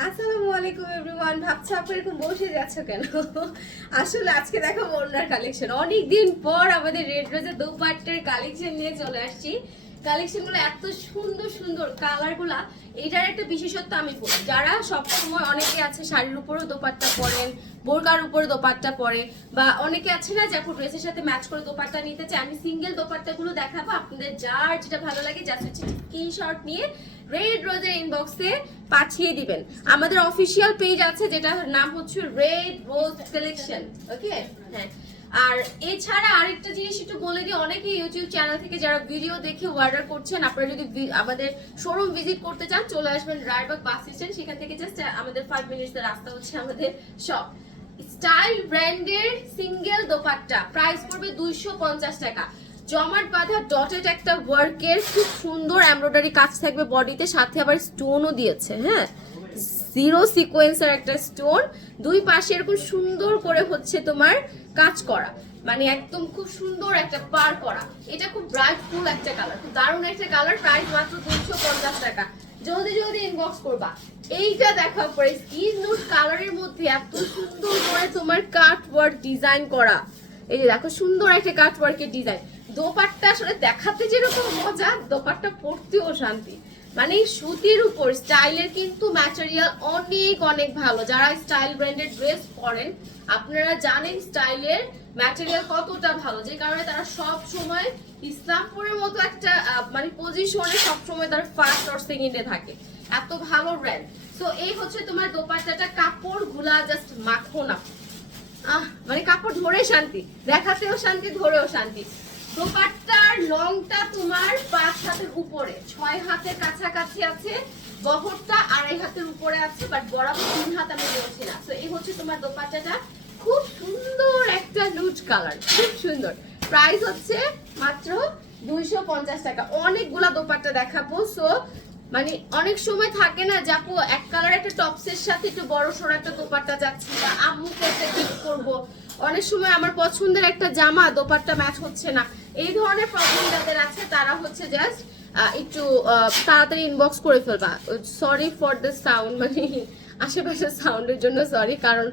আসসালামু আলাইকুম এভরিওয়ান ভাবছ আপনি এরকম বসে যাচ্ছ কেন? আসলে আজকে দেখো ওনার কালেকশন অনেকদিন পর আমাদের রেড রোজের দোপাট্টের কালেকশন নিয়ে চলে আসছি। কালেকশনগুলো এত সুন্দর সুন্দর কালারগুলা, এটার একটা বিশেষত্ব আমি বলি। যারা সবসময় অনেকে আছে শাড়ির উপরেও দোপাট্টা পরেন, বোরকার উপরে দোপাট্টা পরে, বা অনেকে আছে না যে আপু ড্রেসের সাথে ম্যাচ করে দোপাট্টা নিতে চায়, আমি সিঙ্গেল দোপাট্টাগুলো দেখাবো, আপনাদের যার যেটা ভালো লাগে জাস্ট হচ্ছে স্ক্রিনশট নিয়ে রেড রোজের ইনবক্সে পাঠিয়ে দিবেন। আমাদের অফিসিয়াল পেজ আছে যেটার নাম হচ্ছে রেড রোজ কালেকশন ওকে হ্যাঁ। আর এছাড়া আরেকটা জিনিস একটু বলে দিই অনেকে ইউটিউব চ্যানেল থেকে যারা ভিডিও দেখে অর্ডার করছেন, আপনারা যদি আমাদের শোরুম ভিজিট করতে চান, চলে আসবেন রায়বাগ বাস স্ট্যান্ড সেখান থেকে জাস্ট আমাদের ফাইভ মিনিটস রাস্তা হচ্ছে আমাদের শপ স্টাইল ব্র্যান্ডের সিঙ্গেল দোপাট্টা প্রাইস পড়বে দুইশো পঞ্চাশ টাকা। জমাট বাঁধা ডটেড একটা ওয়ার্কের খুব সুন্দর এমব্রয়ডারি কাজ থাকবে বডিতে সাথে আবার স্টোনও দিয়েছে হ্যাঁ? জিরো সিকোয়েন্সের একটা স্টোন, দুই পাশে এরকম সুন্দর করে হচ্ছে তোমার কাজ করা। মানে একদম খুব সুন্দর একটা পার করা। এটা খুব ব্রাইট ফুল একটা কালার খুব দারুণ একটা কালার প্রাইস মাত্র দুশো পঞ্চাশ টাকা। জলদি জলদি ইনবক্স করবা। এইটা দেখার পরে স্কিন নুট কালারের মধ্যে এত সুন্দর করে তোমার কাট ওয়ার্ক ডিজাইন করা। এই যে দেখো, সুন্দর একটা কাট ওয়ার্কের ডিজাইন দোপাট্টা আসলে দেখাতে যেরকম মজা, দোপাট্টা পড়তেও শান্তি। মানে সুতির উপর স্টাইলের কিন্তু ম্যাটেরিয়াল অনেক অনেক ভালো। যারা স্টাইল ব্র্যান্ডেড ড্রেস পরেন, আপনারা জানেন স্টাইলের ম্যাটেরিয়াল কতটা ভালো। যে কারণে তারা সব সময় ইসলামপুরের মতো একটা মানে পজিশনে সব সময় তারা ফার্স্ট অর সেকেন্ডে থাকে। এত ভালো ব্র্যান্ড তো এই হচ্ছে তোমার দোপাট্টাটা, কাপড়গুলা জাস্ট মাখো না। মানে কাপড় ধরে শান্তি। দেখাতেও শান্তি, ধরেও শান্তি। দোপাট্টার লংটা তোমার পাঁচ হাতের উপরে। ছয় হাতের কাছাকাছি আছে, বহরটা আড়াই হাতের উপরে আছে বাট বরাবর তিন হাত আমি বলছি না তো এই হচ্ছে তোমার দোপাট্টাটা। খুব সুন্দর একটা লুজ কালার, খুব সুন্দর। প্রাইস হচ্ছে মাত্র দুইশো পঞ্চাশ টাকা। অনেকগুলা দোপাট্টা দেখাবো। সো মানে অনেক সময় থাকে না যে, আপু, এক কালার একটা টপসের সাথে একটু বড় সড়ো একটা দোপাট্টা যাচ্ছি বা আম্মুকে একটা গিফট করব। অনেক সময় আমার পছন্দের একটা জামা দোপাট্টা ম্যাচ হচ্ছে না। এই ধরনের প্রবলেম যাদের আছে, তারা হচ্ছে জাস্ট একটু তাড়াতাড়ি ইনবক্স করে ফেলবা। সরি ফর দ্য সাউন্ড মানে আশেপাশের সাউন্ডের জন্য সরি কারণ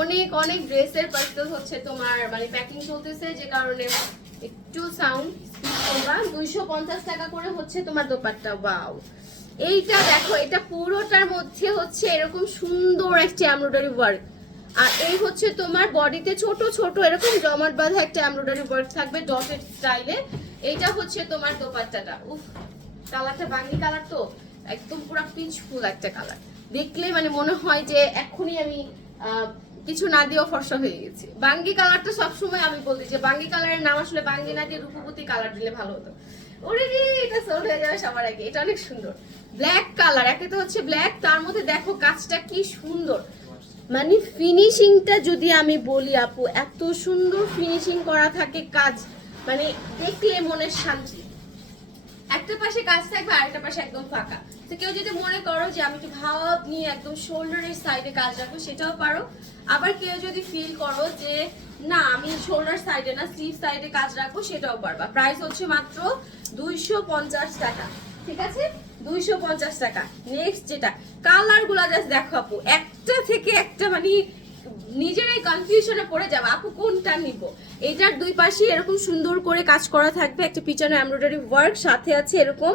অনেক অনেক ড্রেসের পার্সেল হচ্ছে তোমার মানে প্যাকিং চলতেছে, যে কারণে একটু সাউন্ড করবা দুইশো পঞ্চাশ টাকা করে হচ্ছে তোমার দোপাট্টা বাও এইটা দেখো, এটা পুরোটার মধ্যে হচ্ছে এরকম সুন্দর একটা এমব্রয়ডারি ওয়ার্ক আর এই হচ্ছে তোমার বডিতে ছোট ছোট এরকম জমাট বাঁধা একটা এমব্রয়ডারি ওয়ার্ক থাকবে ডটেড স্টাইলে। এইটা হচ্ছে তোমার দোপাট্টাটা। উফ কালারটা বাঙ্গি কালার তো একদম পুরো পিচফুল একটা কালার। দেখলে মানে মনে হয় যে এখনই আমি কিছু না দিয়েও ফর্সা হয়ে গেছি। বাঙ্গি কালারটা সবসময় আমি বলতে যে বাঙ্গি কালারের নাম আসলে বাঙ্গি না দিয়ে রূপবতী কালার দিলে ভালো হতো। ওরে রে, এটা সোল হয়ে যাবে সবার আগে এটা অনেক সুন্দর। ব্ল্যাক কালার একটা তো হচ্ছে ব্ল্যাক তার মধ্যে দেখো কাজটা কি সুন্দর। মানে ফিনিশিংটা যদি আমি বলি আপু, এত সুন্দর ফিনিশিং করা থাকে কাজ মানে দেখলে মনের শান্তি। একটা পাশে কাজ থাকবে, আরেকটা পাশে একদম ফাঁকা। তো কেউ যদি মনে করো যে আমি একটু ভাব নিয়ে একদম শোল্ডারের সাইডে কাজ রাখব, সেটাও পারো। আবার কেউ যদি ফিল করো যে, না, আমি শোল্ডার সাইডে না স্লিভ সাইডে কাজ রাখব, সেটাও পারবা। প্রাইস হচ্ছে মাত্র দুইশো পঞ্চাশ টাকা। ঠিক আছে? দুইশো পঞ্চাশ টাকা। নেক্সট যেটা কালারগুলা জাস্ট দেখো আপু। একটা থেকে একটা মানে নিজেরাই কনফিউশনে পড়ে যাবে, আপু কোনটা নিব? এটার দুই পাশে এরকম সুন্দর করে কাজ করা থাকবে, একটা পিছনে এমব্রয়ডারি ওয়ার্ক সাথে আছে এরকম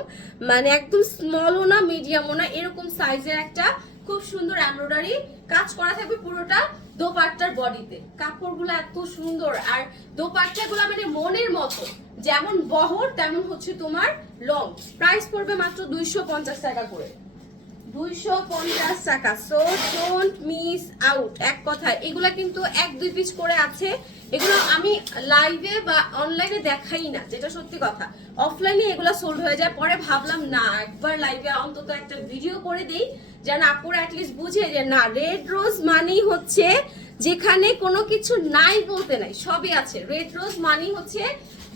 মানে একদম স্মলও না মিডিয়ামও না, এরকম সাইজের একটা খুব সুন্দর এমব্রয়ডারি কাজ করা থাকবে পুরোটা দোপাট্টার বডিতে। কাপড়গুলো এত সুন্দর আর দোপাট্টাগুলো মানে মনের মতো। যেমন বহর, তেমন হচ্ছে তোমার লং। প্রাইস পড়বে মাত্র দুইশো পঞ্চাশ টাকা করে। দুইশো পঞ্চাশ টাকা। সো ডোন্ট মিস আউট এক কথায়, এগুলা কিন্তু এক, দুই পিস করে আছে। এগুলো আমি লাইভে বা অনলাইনে দেখাই না, যেটা সত্যি কথা। অফলাইনে এগুলো সোল্ড হয়ে যায়। পরে ভাবলাম, না, একবার লাইভে অন্তত একটা ভিডিও করে দেই, যেন আপুর অ্যাটলিস্ট বুঝে যে, না রেড রোজ মানেই হচ্ছে যেখানে কোনো কিছু নাই বলতে নাই, সবই আছে। রেড রোজ মানেই হচ্ছে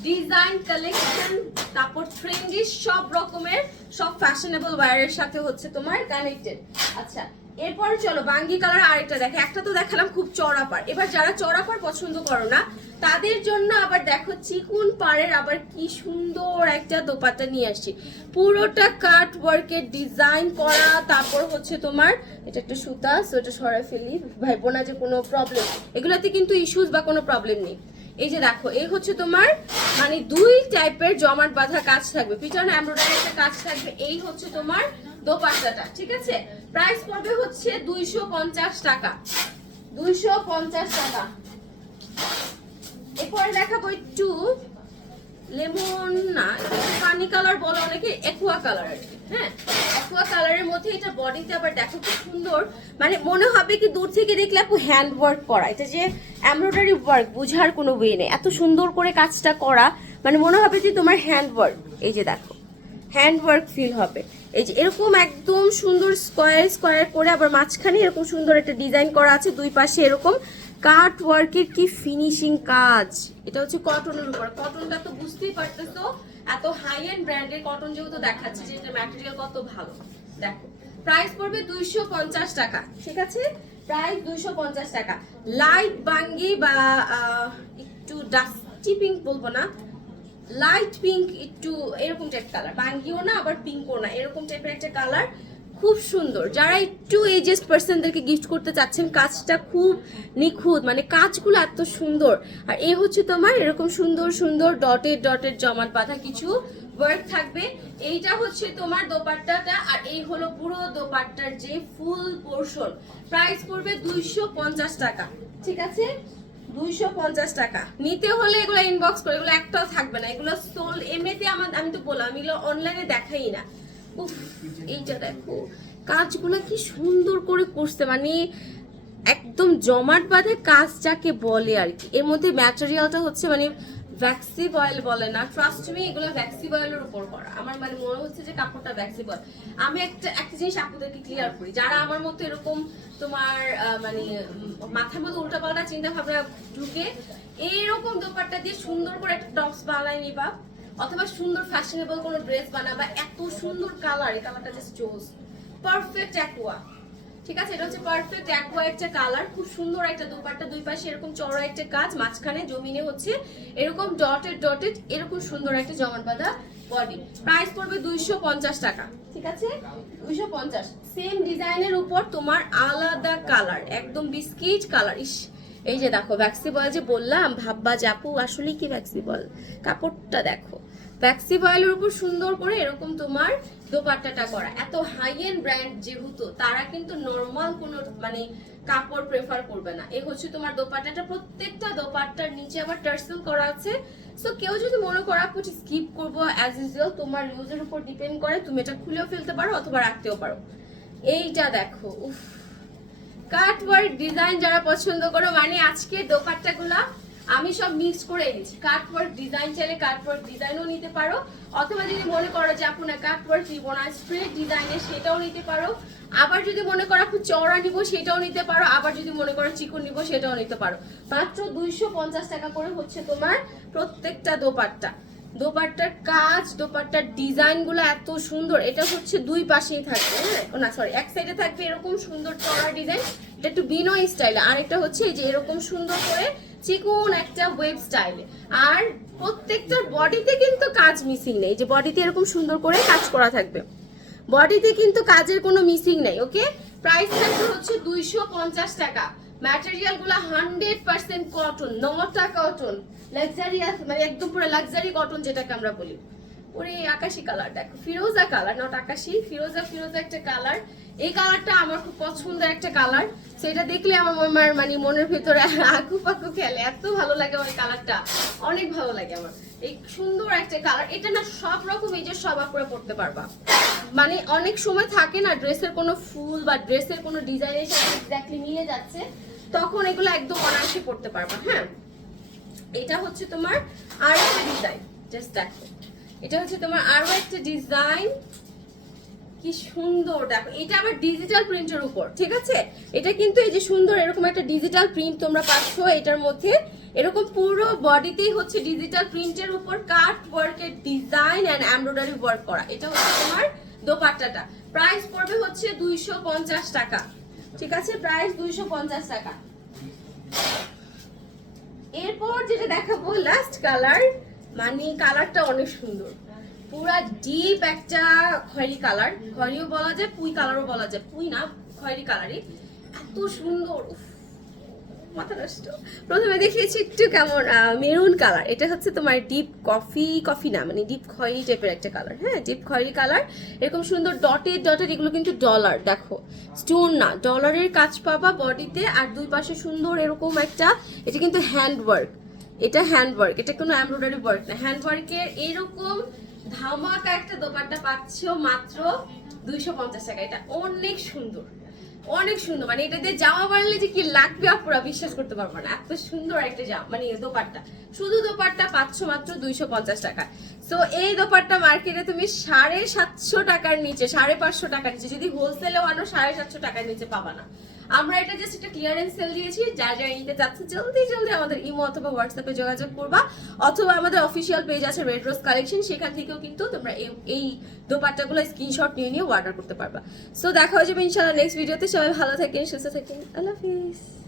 ডিজাইন কালেকশন তারপর ট্রেন্ডি সব রকমের, সব ফ্যাশনেবল ওয়্যারের সাথে হচ্ছে তোমার কানেক্টেড আচ্ছা এরপরে চলো, বাঙ্গি কালার আরেকটা দেখে। একটা তো দেখালাম খুব চড়া পার এবার যারা চড়া পার পছন্দ করো না, তাদের জন্য আবার দেখো চিকুন পাড়ের আবার কি সুন্দর একটা দোপাট্টা নিয়ে আসছি। পুরোটা কাট ওয়ার্কের ডিজাইন করা, তারপর হচ্ছে তোমার, এটা একটা সুতা সো এটা সরাই ফেলি। ভাইবো না যে কোনো প্রবলেম এগুলোতে কিন্তু ইস্যুস বা কোনো প্রবলেম নেই। এই যে দেখো এই হচ্ছে তোমার মানে দুই টাইপের জমাট বাঁধা কাজ থাকবে। পিছনে এমব্রয়ডারি একটা কাজ থাকবে, এই হচ্ছে তোমার দোপাট্টাটা, ঠিক আছে? প্রাইস পড়বে হচ্ছে দুইশো পঞ্চাশ টাকা। দুইশো পঞ্চাশ টাকা। এরপরে দেখাবো একটু লেমন, না পানি কালার বলো অনেকে একুয়া কালার আর কি। হ্যাঁ কালারের মধ্যে এটা বডিতে আবার দেখো সুন্দর। মানে মনে হবে কি দূর থেকে দেখলে হ্যান্ড ওয়ার্ক করা। এটা যে ওয়ার্ক বোঝার কোনো ওয়ে নেই। এত সুন্দর করে কাজটা করা মানে মনে হবে তোমার হ্যান্ড ওয়ার্ক এই যে দেখো হ্যান্ড ওয়ার্ক ফিল হবে। এই যে এরকম একদম সুন্দর স্কোয়ার স্কোয়ার করে আবার মাঝখানে এরকম সুন্দর একটা ডিজাইন করা আছে, দুই পাশে এরকম। কাট ওয়ার্কের কি ফিনিশিং কাজ? এটা হচ্ছে কটনের উপর। কটনটা তো বুঝতেই পারতেছো, এত হাই এন্ড ব্র্যান্ডের কটন যেহেতু দেখাচ্ছে যে এটা ম্যাটেরিয়াল কত ভালো। দেখো প্রাইস পড়বে দুইশো পঞ্চাশ টাকা, ঠিক আছে? প্রাইস দুইশো পঞ্চাশ টাকা। লাইট বাঙ্গি বা একটু ডাস্টি পিঙ্ক বলব না লাইট পিঙ্ক একটু এরকম টাইপ কালার বাঙ্গিও না, আবার পিঙ্কও না, এরকম টাইপের একটা কালার খুব সুন্দর। যারা একটু এজেস্ট পার্সনদেরকে গিফট করতে চাচ্ছেন, কাজটা খুব নিখুঁত। মানে কাজগুলো এত সুন্দর। আর এ হচ্ছে তোমার এরকম সুন্দর সুন্দর ডটেড ডটেড জমাট বাঁধা কিছু ওয়ার্ক থাকবে। এইটা হচ্ছে তোমার দোপাট্টাটা আর এই হলো পুরো দোপাট্টার যে ফুল পোর্শন প্রাইস পড়বে দুইশো পঞ্চাশ টাকা। ঠিক আছে? দুইশো পঞ্চাশ টাকা। নিতে হলে এগুলো ইনবক্স করে। এগুলো একটাও থাকবে না। এগুলো সোল এমনিতে আমার আমি তো বললাম এগুলো অনলাইনে দেখাই না। উফ এইটা দেখো, কাজগুলো কি সুন্দর করে করছে মানে একদম জমাট বাঁধে কাজ যাকে বলে আর কি। এর মধ্যে ম্যাটেরিয়ালটা হচ্ছে মানে ভ্যাক্সিভ অয়েল বলে না ট্রাস্ট মি এগুলো ভ্যাক্সিভ অয়েলের উপর করা। আমার মানে মনে হচ্ছে যে কাপড়টা ভ্যাক্সিভ অয়েল আমি একটা একটা জিনিস আপনাদেরকে ক্লিয়ার করি, যারা আমার মতো এরকম তোমার মানে মাথার মধ্যে উল্টাপাল্টা চিন্তা ভাবনা ঢুকে এইরকম দোপাট্টা দিয়ে সুন্দর করে একটা টপস বানাই নিবা। অথবা সুন্দর ফ্যাশনেবল কোনো ড্রেস বানাবা, এত সুন্দর কালার এই কালারটা জাস্ট চোজ পারফেক্ট অ্যাকোয়া ঠিক আছে? এটা হচ্ছে পারফেক্ট অ্যাকোয়া একটা কালার খুব সুন্দর একটা দুপাট্টা, দুই পাশে এরকম চড়া একটা কাজ মাঝখানে জমিনে হচ্ছে এরকম ডটেড ডটেড এরকম সুন্দর একটা জমাট বাঁধা বডি প্রাইস পড়বে দুইশো পঞ্চাশ টাকা। ঠিক আছে? দুইশো পঞ্চাশ। সেম ডিজাইনের উপর তোমার আলাদা কালার একদম বিস্কিট কালার ইস এই যে দেখো ভ্যাক্সিবল যে বললাম, ভাববা জাপু আসলে কি ভ্যাক্সিবল কাপড়টা দেখো। ভ্যাক্সি অয়েলের উপর সুন্দর করে এরকম তোমার দোপাট্টাটা করা। এত হাই এন্ড ব্র্যান্ড যেহেতু, তারা কিন্তু নর্মাল কোনো মানে কাপড় প্রেফার করবে না। এই হচ্ছে তোমার দোপাট্টাটা, প্রত্যেকটা দোপাট্টার নিচে আবার টার্সেল করা আছে। সো কেউ যদি মনে করো, আপু স্কিপ করব অ্যাজ ইউজুয়াল তোমার ইউজের উপর ডিপেন্ড করে, তুমি এটা খুলেও ফেলতে পারো অথবা রাখতেও পারো। এইটা দেখো, উফ। কাট ওয়ার্ক ডিজাইন যারা পছন্দ করো মানে আজকে দোপাট্টাগুলা আমি সব মিক্স করে এনেছি। কাট ওয়ার্ক ডিজাইন চাইলে কাট ওয়ার্ক ডিজাইনও নিতে পারো, অথবা যদি মনে করো যে আপু না কাট ওয়ার্ক নিবো না স্প্রে ডিজাইনের সেটাও নিতে পারো। আবার যদি মনে করো আপু চওড়া নিবো, সেটাও নিতে পারো। আবার যদি মনে করো চিকন নিবো, সেটাও নিতে পারো। মাত্র দুইশো পঞ্চাশ টাকা করে হচ্ছে তোমার প্রত্যেকটা দোপাট্টা। দোপাট্টার কাজ, দোপাট্টার ডিজাইনগুলো এত সুন্দর। এটা হচ্ছে দুই পাশেই থাকবে হ্যাঁ? না সরি এক সাইডে থাকবে এরকম সুন্দর চড়া ডিজাইন। এটা একটু বিনয় স্টাইলে আর একটা হচ্ছে এই যে এরকম সুন্দর করে চিকন একটা ওয়েব স্টাইলে আর প্রত্যেকটার বডিতে কিন্তু কাজ মিসিং নেই। যে বডিতে এরকম সুন্দর করে কাজ করা থাকবে। বডিতে কিন্তু কাজের কোনো মিসিং নেই ওকে প্রাইস থাকবে হচ্ছে দুইশো পঞ্চাশ টাকা। ম্যাটেরিয়ালগুলো হান্ড্রেড পার্সেন্ট কটন নটা কটন লাক্সারিয়াস মানে একদম পুরো লাক্সারি কটন যেটাকে আমরা বলি। ওরে, আকাশি কালার দেখো, ফিরোজা কালার নট আকাশি, ফিরোজা ফিরোজা একটা কালার এই কালারটা আমার খুব পছন্দের একটা কালার সেটা দেখলে আমার মানে মনের ভিতরে আকু পাকু খেলে। এত ভালো লাগে আমার কালারটা অনেক ভালো লাগে আমার। এই সুন্দর একটা কালার এটা না সব রকম এই যে সব আপনারা পড়তে পারবা। মানে অনেক সময় থাকে না ড্রেসের কোনো ফুল বা ড্রেসের কোনো ডিজাইনের সাথে এক্স্যাক্টলি মিলে যাচ্ছে। তখন এগুলো একদম অনায়াসে পড়তে পারবা হ্যাঁ? এটা হচ্ছে তোমার আরও একটা ডিজাইন জাস্ট দেখো। এটা হচ্ছে তোমার আরও একটা ডিজাইন কি সুন্দর, দেখো। এটা আবার ডিজিটাল প্রিন্টের উপর, ঠিক আছে? এটা কিন্তু এই যে সুন্দর, এরকম একটা ডিজিটাল প্রিন্ট তোমরা পাচ্ছ, এটার মধ্যে। এরকম পুরো বডিতেই হচ্ছে ডিজিটাল প্রিন্টের উপর কাট ওয়ার্কের ডিজাইন এন্ড এমব্রয়ডারি ওয়ার্ক করা। এটা হচ্ছে তোমার দোপাট্টাটা। প্রাইস পড়বে হচ্ছে দুইশো পঞ্চাশ টাকা। ঠিক আছে প্রাইস দুইশো পঞ্চাশ টাকা। এরপর যেটা দেখাবো লাস্ট কালার মানে কালারটা অনেক সুন্দর। পুরা ডিপ একটা খয়েরি কালার খয়েরিও বলা যায় পুই কালারও বলা যায়। পুই না খয়েরি কালারই এত সুন্দর উফ, মাথা নষ্ট প্রথমে দেখিয়েছি একটু কেমন মেরুন কালার এটা হচ্ছে তোমার ডিপ কফি কফি না মানে ডিপ খয়েরি টাইপের একটা কালার হ্যাঁ ডিপ খয়েরি কালার এরকম সুন্দর ডটেড ডটেড এগুলো কিন্তু ডলার দেখো। স্টোন না ডলারের কাজ পাবা বডিতে আর দুই পাশে সুন্দর এরকম একটা, এটা কিন্তু হ্যান্ড ওয়ার্ক এটা হ্যান্ড এটা কোনো এমব্রয়ডারি ওয়ার্ক না। হ্যান্ড ওয়ার্কের এরকম ধামাকা একটা দোপাট্টা পাচ্ছ মাত্র দুইশো পঞ্চাশ টাকা। এটা অনেক সুন্দর। অনেক সুন্দর। মানে এটা দিয়ে জামা বাড়লে যে কি লাগবে আপুরা, বিশ্বাস করতে পারব না। এত সুন্দর একটা জামা মানে দোপাট্টা। শুধু দোপাট্টা পাচ্ছ মাত্র দুইশো পঞ্চাশ টাকা। তো এই দোপাট্টা মার্কেটে তুমি সাড়ে সাতশো টাকার নিচে, সাড়ে পাঁচশো টাকার নিচে, যদি হোলসেলেও আনো সাড়ে সাতশো টাকার নিচে পাবা না। আমরা এটা জাস্ট একটা ক্লিয়ারেন্স সেল দিয়েছি, যা যা নিতে চাচ্ছে জলদি জলদি আমাদের ইমো অথবা হোয়াটসঅ্যাপে যোগাযোগ করবা, অথবা আমাদের অফিসিয়াল পেজ আছে রেড রোজ কালেকশন সেখান থেকেও কিন্তু তোমরা এই- দোপাট্টাগুলো স্ক্রিনশট নিয়ে নিয়ে অর্ডার করতে পারবা। সো দেখা হয়ে যাবে ইনশাআল্লাহ নেক্সট ভিডিওতে সবাই ভালো থাকেন, সুস্থ থাকেন, আল্লাহ হাফিজ।